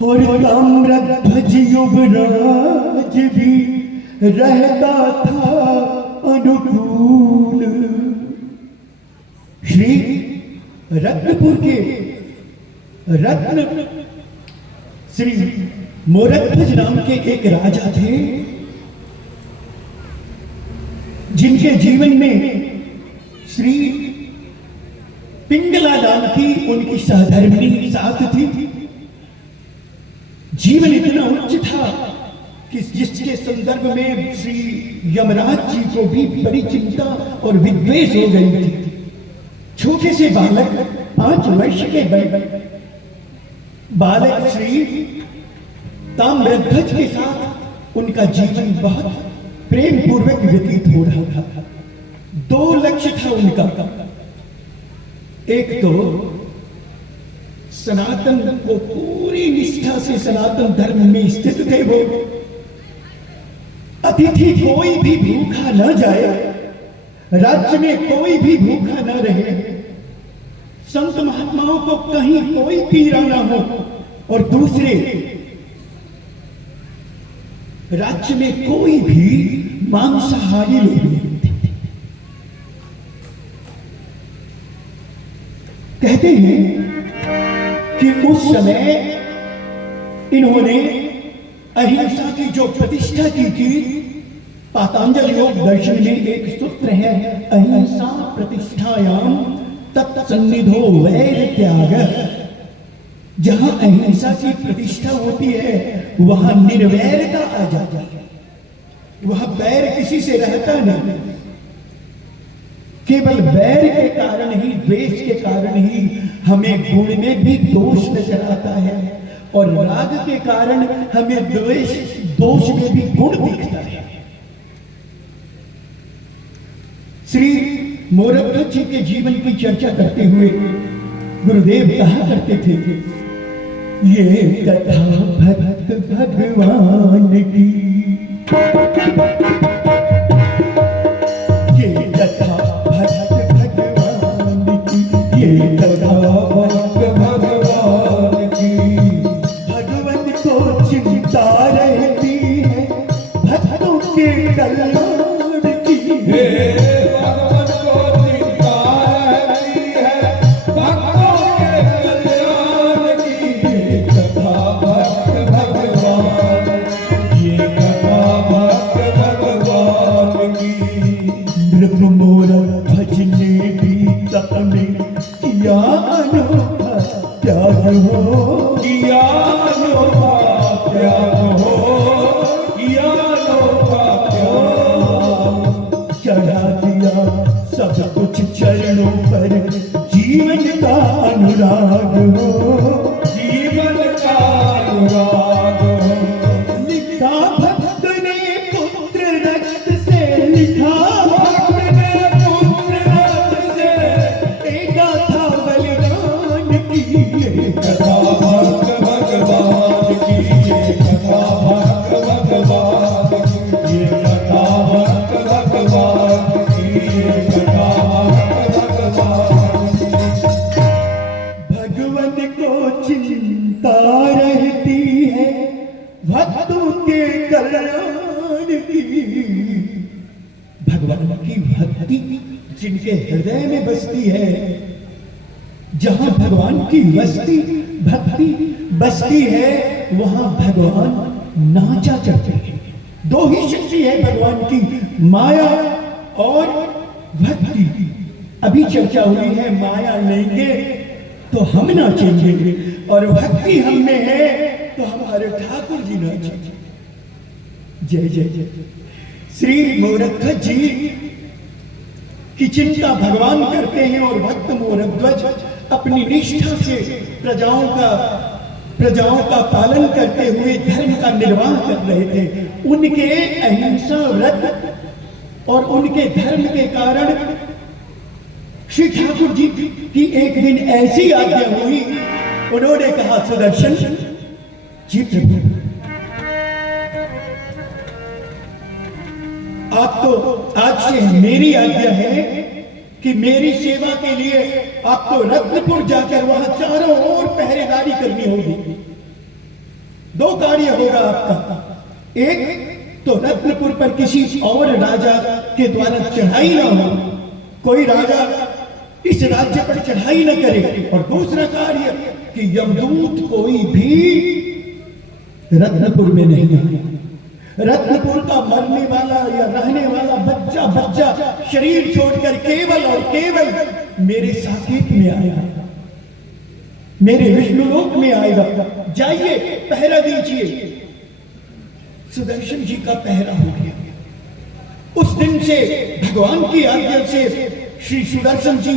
और ताम्रध्वज युवराज भी रहता था अनुकूल। श्री रत्नपुर के रत्न श्री मोरध्वज नाम के एक राजा थे, जिनके जीवन में श्री पिंगला नाम की उनकी सहधर्मिणी साथ थी। जीवन इतना उच्च था कि जिसके संदर्भ में श्री यमराज जी को भी बड़ी चिंता और विद्वेष हो गई थी। छोटे से बालक 5 वर्ष के बालक श्री ताम्रध्वज के साथ उनका जीवन बहुत प्रेम पूर्वक व्यतीत हो रहा था। 2 लक्ष्य था उनका। एक तो सनातन को पूरी निष्ठा से सनातन धर्म में स्थित थे वो। अतिथि कोई भी भूखा न जाए, राज्य में कोई भी भूखा न रहे, संत महात्माओं को कहीं कोई पीड़ा न हो। और दूसरे, राज्य में कोई भी मांसाहारी लोग नहीं थे। कहते हैं कि उस समय इन्होंने अहिंसा की जो प्रतिष्ठा की थी, पातंजल योग दर्शन में एक सूत्र है, अहिंसा प्रतिष्ठायाम तत्सन्निधो वैर त्याग। जहां अहिंसा की प्रतिष्ठा होती है वहां निर्वैरता आ जाती है, वहां बैर किसी से रहता नहीं। केवल बैर के कारण ही, द्वेष के कारण ही हमें गुण में भी दोष नजर आता है, और राग के कारण हमें दोष में भी गुण दिखता है। श्री मोरध्वज जी के जीवन की चर्चा करते हुए गुरुदेव कहा करते थे, ये कथा भक्त भगवान की, ये कथा भक्त भगवान की, ये कथा भक्त भगवान की। भगवान को चिंता रहती है भक्तों के कल्याण की। भगवान को चिंता रहती है भक्तों के कल्याण की। ये कथा भक्त भगवान, ये कथा भक्त भगवान की। नृप मोरध्वज ने भी तपने किया अनोखा त्याग हो, किया अनोखा त्याग हो, किया अनोखा त्याग। चढ़ा दिया सब कुछ चरणों पर, जीवन का अनुराग हो, जीवन का अनुराग हो। लिखा भक्त ने पुत्र रक्त से, लिखा भक्त ने पुत्र रक्त से, एक गाथा बलिदान की। ये कथा भक्त भगवान की, ये कथा भक्त भगवान की, ये कथा भक्त भगवान की, ये कथा भक्त भगवान की। भगवान को चिंता रहती है भक्तों के कल्याण की। भगवान की भक्ति जिनके हृदय में बसती है, जहां भगवान की भक्ति बसती है, वहां भगवान नाचा करते हैं। 2 ही शक्ति है भगवान की, माया और भक्ति। अभी चर्चा हुई है, माया लेंगे तो हम नाचेंगे, और भक्ति हम में है तो हमारे ठाकुर जी नाचेंगे। जय जय जय। श्री मोरध्वज जी की चिंता भगवान करते हैं, और भक्त मोरध्वज अपनी निष्ठा से प्रजाओं का पालन करते हुए धर्म का निर्वाह कर रहे थे। उनके अहिंसा व्रत और उनके धर्म के कारण श्री ठाकुर जी की एक दिन ऐसी आज्ञा हुई, उन्होंने कहा, सुदर्शन जी प्रभु, आप तो आज से मेरी आज्ञा है कि मेरी सेवा के लिए आपको रत्नपुर जाकर वहां चारों ओर पहरेदारी करनी होगी। दो कार्य होगा आपका। एक तो रत्नपुर पर किसी और राजा के द्वारा चढ़ाई ना हो, कोई राजा इस राज्य पर चढ़ाई न करे। और दूसरा कार्य कि यमदूत कोई भी रत्नपुर में नहीं आए। रत्नपुर का मरने वाला या रहने वाला बच्चा बच्चा शरीर छोड़कर केवल और केवल मेरे साकेत में आएगा, मेरे विष्णुलोक में आएगा। जाइए पहरा दीजिए। सुदर्शन जी का पहरा हो गया। उस दिन से भगवान की आज्ञा से श्री सुदर्शन जी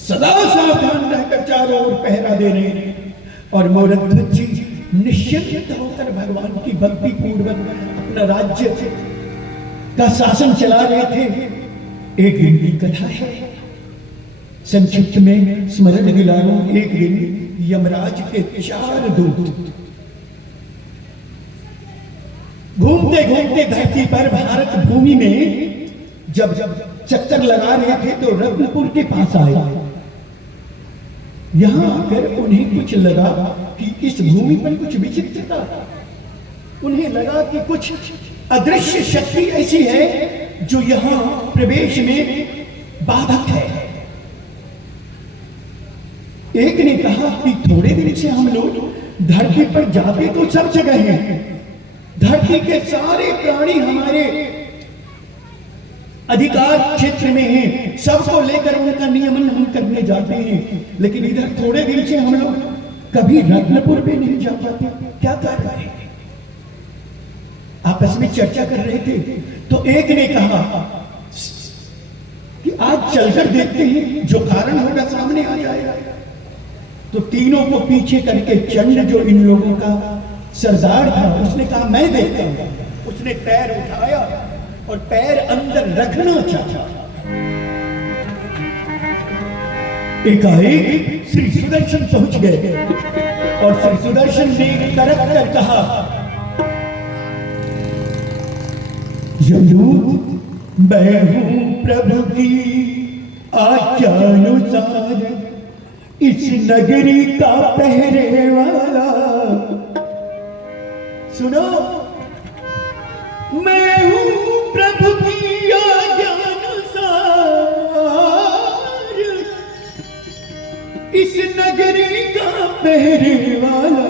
सदा सावधान रहकर चारों ओर पहरा दे रहे हैं। और मोरध्वज जी निश्चिंत होकर भगवान की भक्ति पूर्वक अपना राज्य का शासन चला रहे थे। एक दिन की कथा है, संक्षिप्त में स्मरण दिला रहा हूं। एक दिन यमराज के 4 दूत घूमते घूमते धरती पर भारत भूमि में जब चक्कर लगा रहे थे तो रत्नपुर के पास आए। यहां आकर उन्हें कुछ लगा कि इस भूमि पर कुछ विचित्रता, उन्हें लगा कि कुछ अदृश्य शक्ति ऐसी है जो यहां प्रवेश में बाधक है। एक ने कहा कि थोड़े दिन से हम लोग धरती पर जाते तो सब जगह हैं, धरती के सारे प्राणी हमारे अधिकार क्षेत्र में हैं, सबको लेकर उनका नियमन हम करने जाते हैं, लेकिन इधर थोड़े दिन से हम लोग कभी रत्नपुर में नहीं जा पाते, क्या कारण है? आपस में चर्चा कर रहे थे तो एक ने कहा कि आज चलकर देखते हैं, जो कारण होगा सामने आ जाएगा। तो तीनों को पीछे करके चंड जो इन लोगों का सरदार था, उसने कहा मैं देखता हूं। उसने पैर उठाया और पैर अंदर रखना चाहा। एकाएक श्री सुदर्शन पहुंच गए और श्री सुदर्शन ने करक कर कहा, यमदूत मैं हूं प्रभु की आज्ञानुसार इस नगरी का पहरे वाला। सुनो, मैं हूं प्रभु की आज्ञानुसार इस नगरी का पहरे वाला।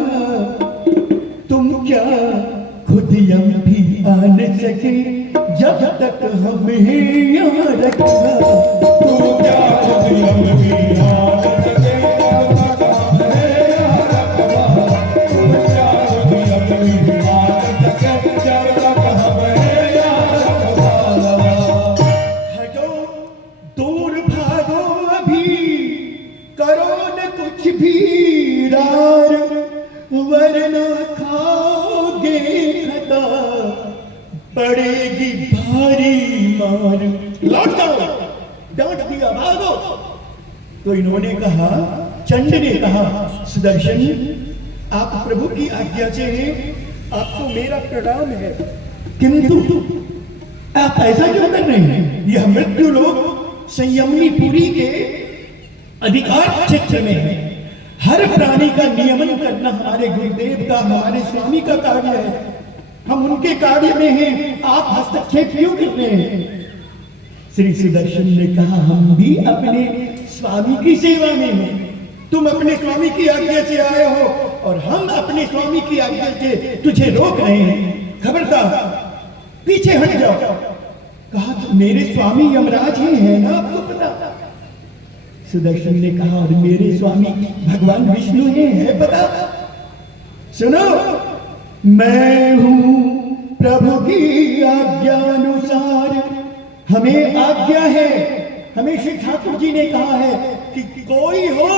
तुम क्या खुद यम भी आ न सके जब तक हमें यहाँ रखना। तुम क्या खुद यम भी आ न सके जब तक हमें यहाँ रखना। तुम क्या खुद यम भी आ न सके जब तक हमें यहाँ रखना। हटो दूर भागो अभी, करो न कुछ भी रार, वरना खाओगे खता, पड़ेगी भारी मार। लौट जाओ, डांट दिया, भागो। तो इन्होंने कहा, चंड ने कहा, सुदर्शन आप प्रभु की आज्ञा से हैं, आपको मेरा प्रणाम है, किंतु आप ऐसा क्यों कर रहे हैं? यह मृत्यु लोक संयमनी पुरी के अधिकार क्षेत्र में है। हर प्राणी का नियमन करना हमारे गुरुदेव का, हमारे स्वामी का कार्य है। हम उनके कार्य में हैं, आप हस्तक्षेप क्यों कर रहे हैं? श्री सुदर्शन ने कहा, हम भी अपने स्वामी की सेवा में हैं। तुम अपने स्वामी की आज्ञा से आए हो और हम अपने स्वामी की आज्ञा से तुझे रोक रहे हैं। खबरदार, पीछे हट जाओ। कहा, तो मेरे स्वामी यमराज ही है ना, आपको पता? सुदर्शन ने कहा, और मेरे स्वामी भगवान विष्णु ही है पता? सुनो, मैं हूं प्रभु की आज्ञानुसार, हमें आज्ञा है, हमें श्री ठाकुर जी ने कहा है कि कोई हो,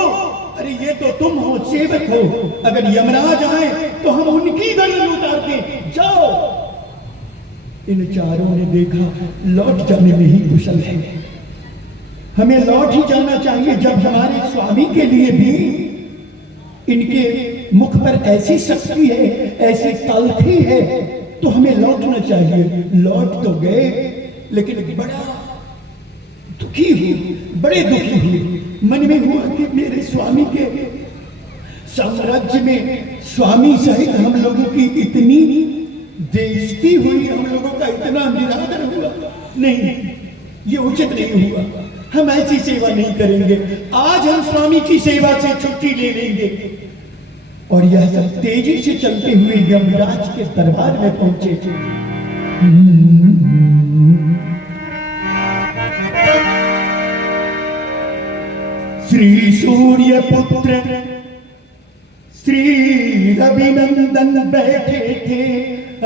अरे ये तो तुम हो, सेवक हो, अगर यमराज आए तो हम उनकी गर्दन उतार दें, जाओ। इन चारों ने देखा लौट जाने में ही कुशल है, हमें लौट ही जाना चाहिए। जब हमारे स्वामी के लिए भी इनके मुख पर ऐसी शक्ति है, ऐसी तलखी है, तो हमें लौटना चाहिए। लौट तो गए, लेकिन बड़ा दुखी हुए, बड़े दुखी हुए। मन में हुआ कि मेरे स्वामी के साम्राज्य में स्वामी सहित हम लोगों की इतनी बेइज्जती हुई, हम लोगों का इतना निरादर हुआ, नहीं, ये उचित नहीं हुआ। हम ऐसी सेवा नहीं करेंगे। आज हम स्वामी की सेवा से छुट्टी ले लेंगे। और यह सब तेजी से चलते हुए यमराज के दरबार में पहुंचे। श्री सूर्य पुत्र श्री रविनंदन बैठे थे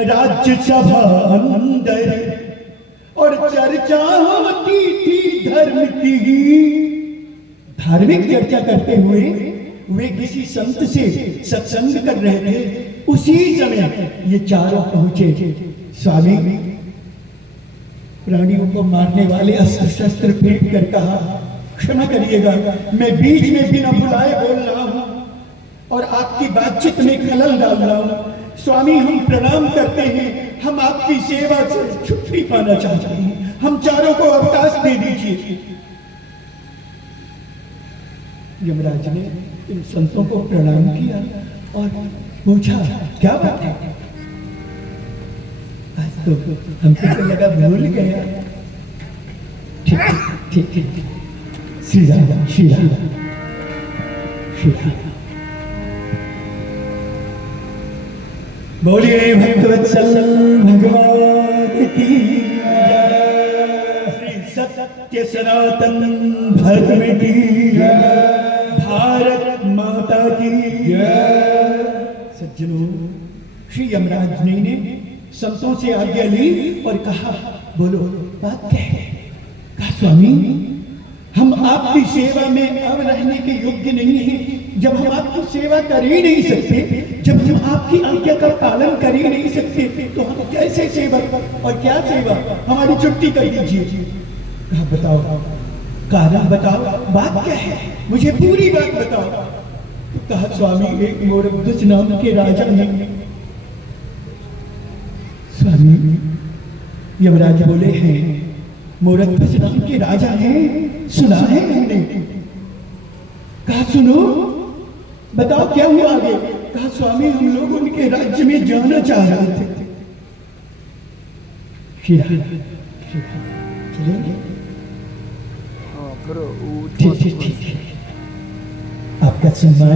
राज्यसभा अंदर, और चर्चा होती थी धर्म की। धार्मिक चर्चा करते हुए वे किसी संत से सत्संग कर रहे थे। उसी समय ये चारों पहुंचे। स्वामी, प्राणियों को मारने वाले अस्त्र शस्त्र फेंक कर कहा, क्षमा करिएगा, मैं बीच में बिना बुलाए बोल रहा हूं और आपकी बातचीत में खलल डाल रहा हूं। स्वामी, हम प्रणाम करते हैं, हम आपकी सेवा से छुट्टी पाना चाहते हैं, हम चारों को अवकाश दे दीजिए। यमराज ने इन संतों को प्रणाम किया और पूछा, क्या बात है? आज तो हमको तो लगा भूल गया। ठीक ठीक ठीक, श्री राम श्री राम श्री राम। बोलिए भक्तवत्सल भगवान की जय। श्री सत्य सनातन धर्म की जय। भारत माता की जय। सज्जनों, श्री यमराज ने संतों से आज्ञा ली और कहा, बोलो, बात क्या है? कहा, स्वामी, हम आपकी सेवा में अब रहने के योग्य नहीं हैं। जब हम आपकी सेवा कर ही नहीं सकते, जब हम आपकी आज्ञा का पालन कर ही नहीं सकते, तो हम कैसे सेवा और क्या सेवा? हमारी छुट्टी कर दीजिए। कहा, बताओ, कारण बताओ, बात क्या है? मुझे पूरी बात बताओ। कहा, स्वामी, एक मोरध्वज नाम के राजा हैं। स्वामी, यमराज बोले, हैं, मोरध्वज नाम के राजा हैं, सुना है हमने। कहा, सुनो, बताओ क्या हुआ आगे? कहा, स्वामी, हम लोग उनके राज्य में जाना चाह रहे थे। चलेंगे? ठीक ठीक ठीक, आपका सम्मान।